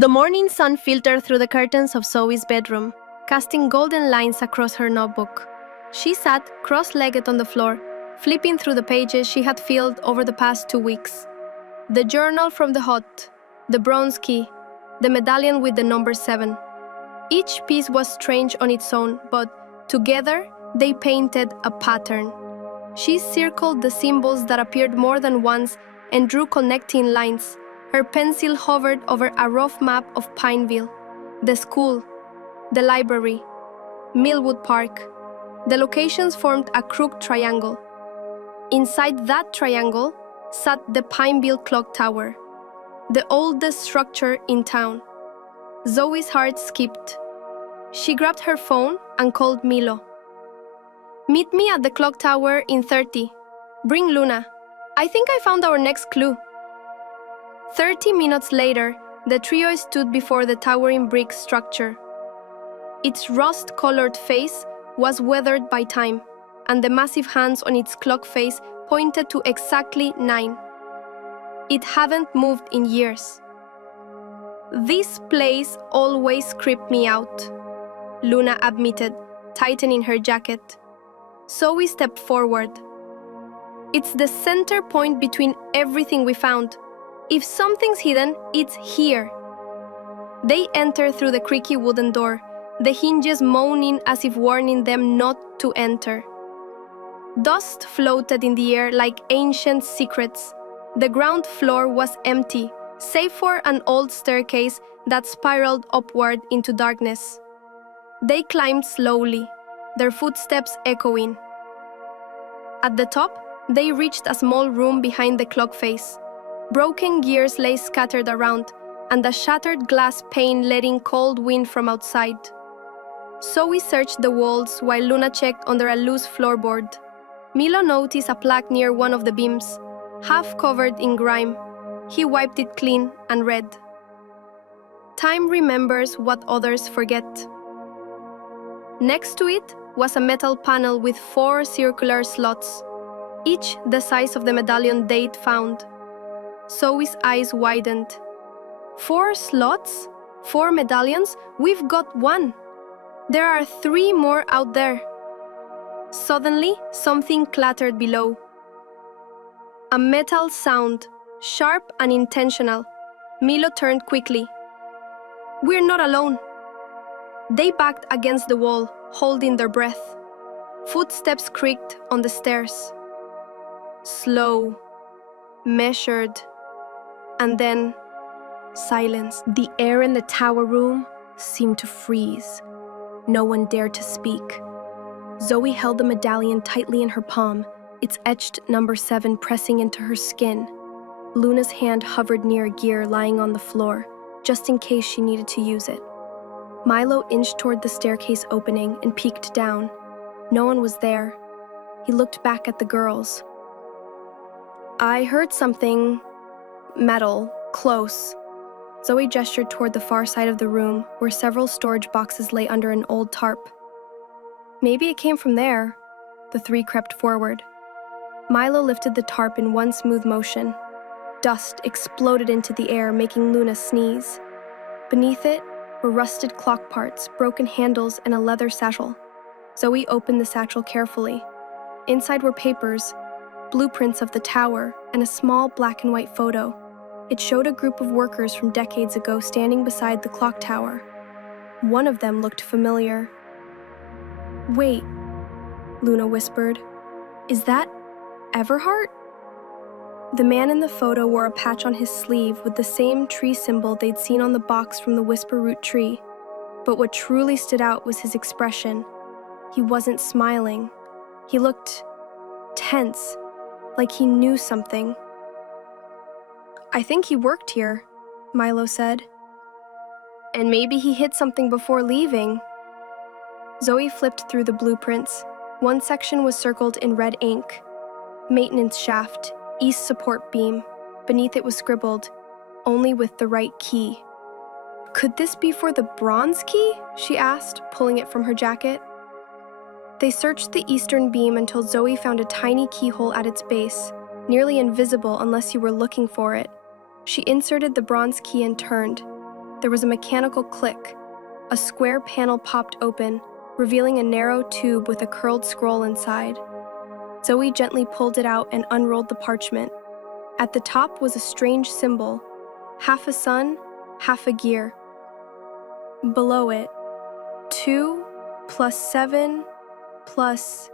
The morning sun filtered through the curtains of Zoe's bedroom, casting golden lines across her notebook. She sat cross-legged on the floor, flipping through the pages she had filled over the past 2 weeks. The journal from the hut, the bronze key, the medallion with the number 7. Each piece was strange on its own, but together they painted a pattern. She circled the symbols that appeared more than once and drew connecting lines. Her pencil hovered over a rough map of Pineville, the school, the library, Millwood Park. The locations formed a crooked triangle. Inside that triangle sat the Pineville Clock Tower, the oldest structure in town. Zoe's heart skipped. She grabbed her phone and called Milo. "Meet me at the clock tower in 30. Bring Luna. I think I found our next clue." 30 minutes later, the trio stood before the towering brick structure. Its rust-colored face was weathered by time, and the massive hands on its clock face pointed to exactly 9. It hadn't moved in years. "This place always creeped me out," Luna admitted, tightening her jacket. Zoe stepped forward. "It's the center point between everything we found. If something's hidden, it's here." They entered through the creaky wooden door, the hinges moaning as if warning them not to enter. Dust floated in the air like ancient secrets. The ground floor was empty, save for an old staircase that spiraled upward into darkness. They climbed slowly, their footsteps echoing. At the top, they reached a small room behind the clock face. Broken gears lay scattered around, and a shattered glass pane letting cold wind from outside. Zoe searched the walls while Luna checked under a loose floorboard. Milo noticed a plaque near one of the beams, half covered in grime. He wiped it clean and read, "Time remembers what others forget." Next to it was a metal panel with 4 circular slots, each the size of the medallion they'd found. Zoe's eyes widened. 4 slots? 4 medallions? We've got 1. There are 3 more out there. Suddenly, something clattered below. A metal sound, sharp and intentional. Milo turned quickly. "We're not alone." They backed against the wall, holding their breath. Footsteps creaked on the stairs. Slow, measured, and then silence. The air in the tower room seemed to freeze. No one dared to speak. Zoe held the medallion tightly in her palm, its etched number 7 pressing into her skin. Luna's hand hovered near a gear lying on the floor, just in case she needed to use it. Milo inched toward the staircase opening and peeked down. No one was there. He looked back at the girls. "I heard something metal, close." Zoe gestured toward the far side of the room, where several storage boxes lay under an old tarp. "Maybe it came from there." The 3 crept forward. Milo lifted the tarp in one smooth motion. Dust exploded into the air, making Luna sneeze. Beneath it were rusted clock parts, broken handles, and a leather satchel. Zoe opened the satchel carefully. Inside were papers, blueprints of the tower, and a small black and white photo. It showed a group of workers from decades ago standing beside the clock tower. One of them looked familiar. "Wait," Luna whispered. "Is that Everhart?" The man in the photo wore a patch on his sleeve with the same tree symbol they'd seen on the box from the Whisperroot tree. But what truly stood out was his expression. He wasn't smiling. He looked tense, like he knew something. "I think he worked here," Milo said. "And maybe he hid something before leaving." Zoe flipped through the blueprints. One section was circled in red ink. Maintenance shaft, east support beam. Beneath it was scribbled, "Only with the right key." "Could this be for the bronze key?" she asked, pulling it from her jacket. They searched the eastern beam until Zoe found a tiny keyhole at its base, nearly invisible unless you were looking for it. She inserted the bronze key and turned. There was a mechanical click. A square panel popped open, revealing a narrow tube with a curled scroll inside. Zoe gently pulled it out and unrolled the parchment. At the top was a strange symbol, half a sun, half a gear. Below it, 2 plus 7 plus ...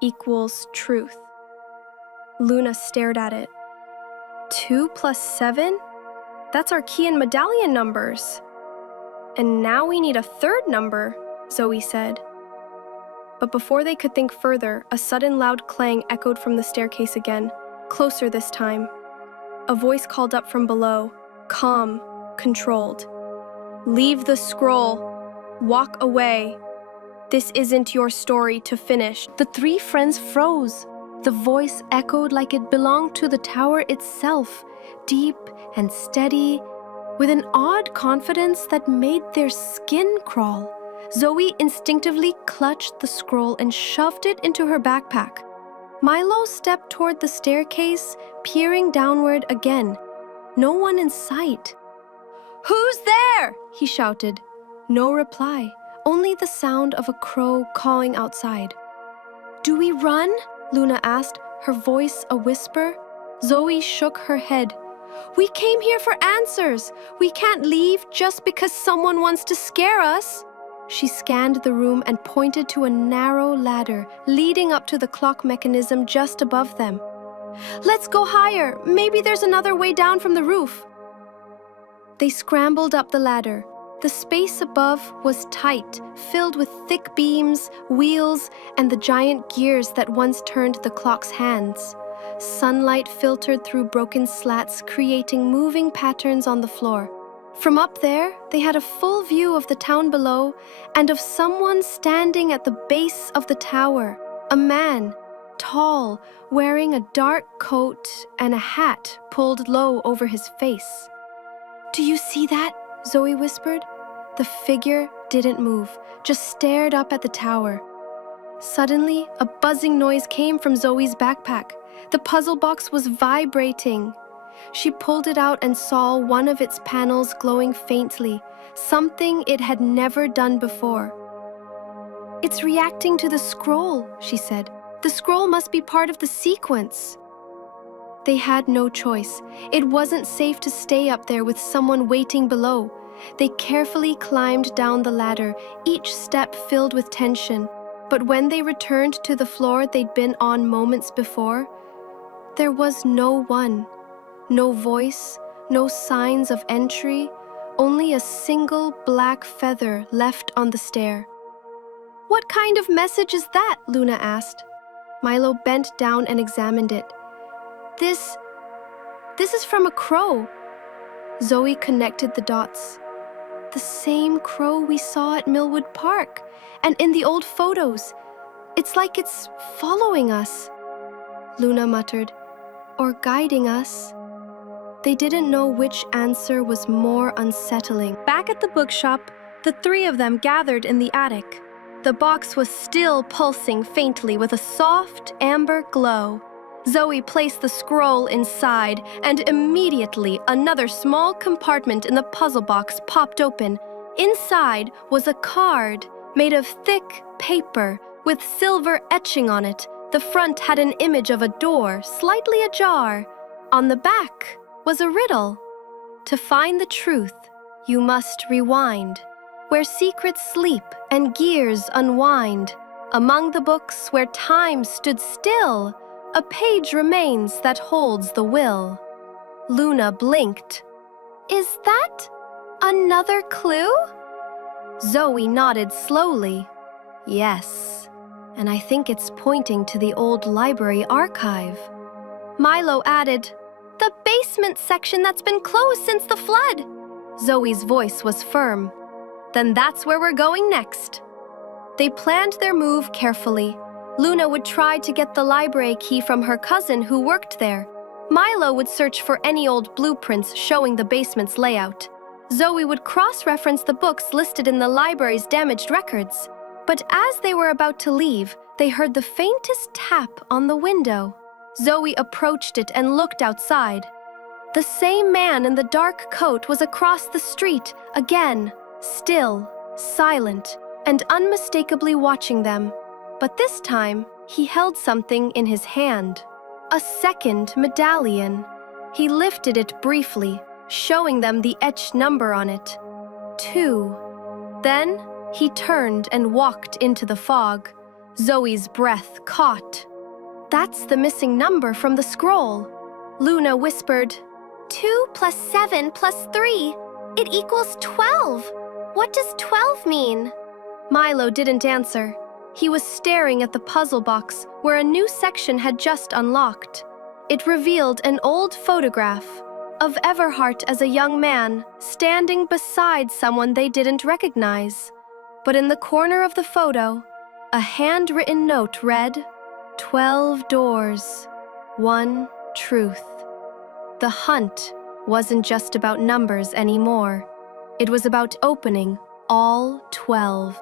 equals truth. Luna stared at it. 2 plus 7? That's our key and medallion numbers. And now we need a third number, Zoe said. But before they could think further, a sudden loud clang echoed from the staircase again, closer this time. A voice called up from below, calm, controlled. "Leave the scroll. Walk away. This isn't your story to finish." The three friends froze. The voice echoed like it belonged to the tower itself, deep and steady, with an odd confidence that made their skin crawl. Zoe instinctively clutched the scroll and shoved it into her backpack. Milo stepped toward the staircase, peering downward again. No one in sight. "Who's there?" he shouted. No reply, only the sound of a crow cawing outside. "Do we run?" Luna asked, her voice a whisper. Zoe shook her head. "We came here for answers. We can't leave just because someone wants to scare us." She scanned the room and pointed to a narrow ladder leading up to the clock mechanism just above them. "Let's go higher. Maybe there's another way down from the roof." They scrambled up the ladder. The space above was tight, filled with thick beams, wheels, and the giant gears that once turned the clock's hands. Sunlight filtered through broken slats, creating moving patterns on the floor. From up there, they had a full view of the town below and of someone standing at the base of the tower. A man, tall, wearing a dark coat and a hat pulled low over his face. "Do you see that?" Zoe whispered. The figure didn't move, just stared up at the tower. Suddenly, a buzzing noise came from Zoe's backpack. The puzzle box was vibrating. She pulled it out and saw one of its panels glowing faintly, something it had never done before. "It's reacting to the scroll," she said. "The scroll must be part of the sequence." They had no choice. It wasn't safe to stay up there with someone waiting below. They carefully climbed down the ladder, each step filled with tension. But when they returned to the floor they'd been on moments before, there was no one. No voice, no signs of entry, only a single black feather left on the stair. "What kind of message is that?" Luna asked. Milo bent down and examined it. This is from a crow." Zoe connected the dots. "The same crow we saw at Millwood Park, and in the old photos. It's like it's following us." Luna muttered, "Or guiding us." They didn't know which answer was more unsettling. Back at the bookshop, the three of them gathered in the attic. The box was still pulsing faintly with a soft, amber glow. Zoe placed the scroll inside, and immediately another small compartment in the puzzle box popped open. Inside was a card made of thick paper with silver etching on it. The front had an image of a door, slightly ajar. On the back was a riddle. "To find the truth, you must rewind, where secrets sleep and gears unwind. Among the books where time stood still, a page remains that holds the will." Luna blinked. "Is that another clue?" Zoe nodded slowly. "Yes, and I think it's pointing to the old library archive." Milo added, "The basement section that's been closed since the flood." Zoe's voice was firm. "Then that's where we're going next." They planned their move carefully. Luna would try to get the library key from her cousin who worked there. Milo would search for any old blueprints showing the basement's layout. Zoe would cross-reference the books listed in the library's damaged records. But as they were about to leave, they heard the faintest tap on the window. Zoe approached it and looked outside. The same man in the dark coat was across the street, again, still, silent, and unmistakably watching them. But this time, he held something in his hand. A second medallion. He lifted it briefly, showing them the etched number on it. 2. Then, he turned and walked into the fog. Zoe's breath caught. "That's the missing number from the scroll." Luna whispered, 2 plus 7 plus 3. It equals 12. What does 12 mean? Milo didn't answer. He was staring at the puzzle box where a new section had just unlocked. It revealed an old photograph of Everhart as a young man standing beside someone they didn't recognize. But in the corner of the photo, a handwritten note read, 12 doors, 1 truth. The hunt wasn't just about numbers anymore. It was about opening all 12.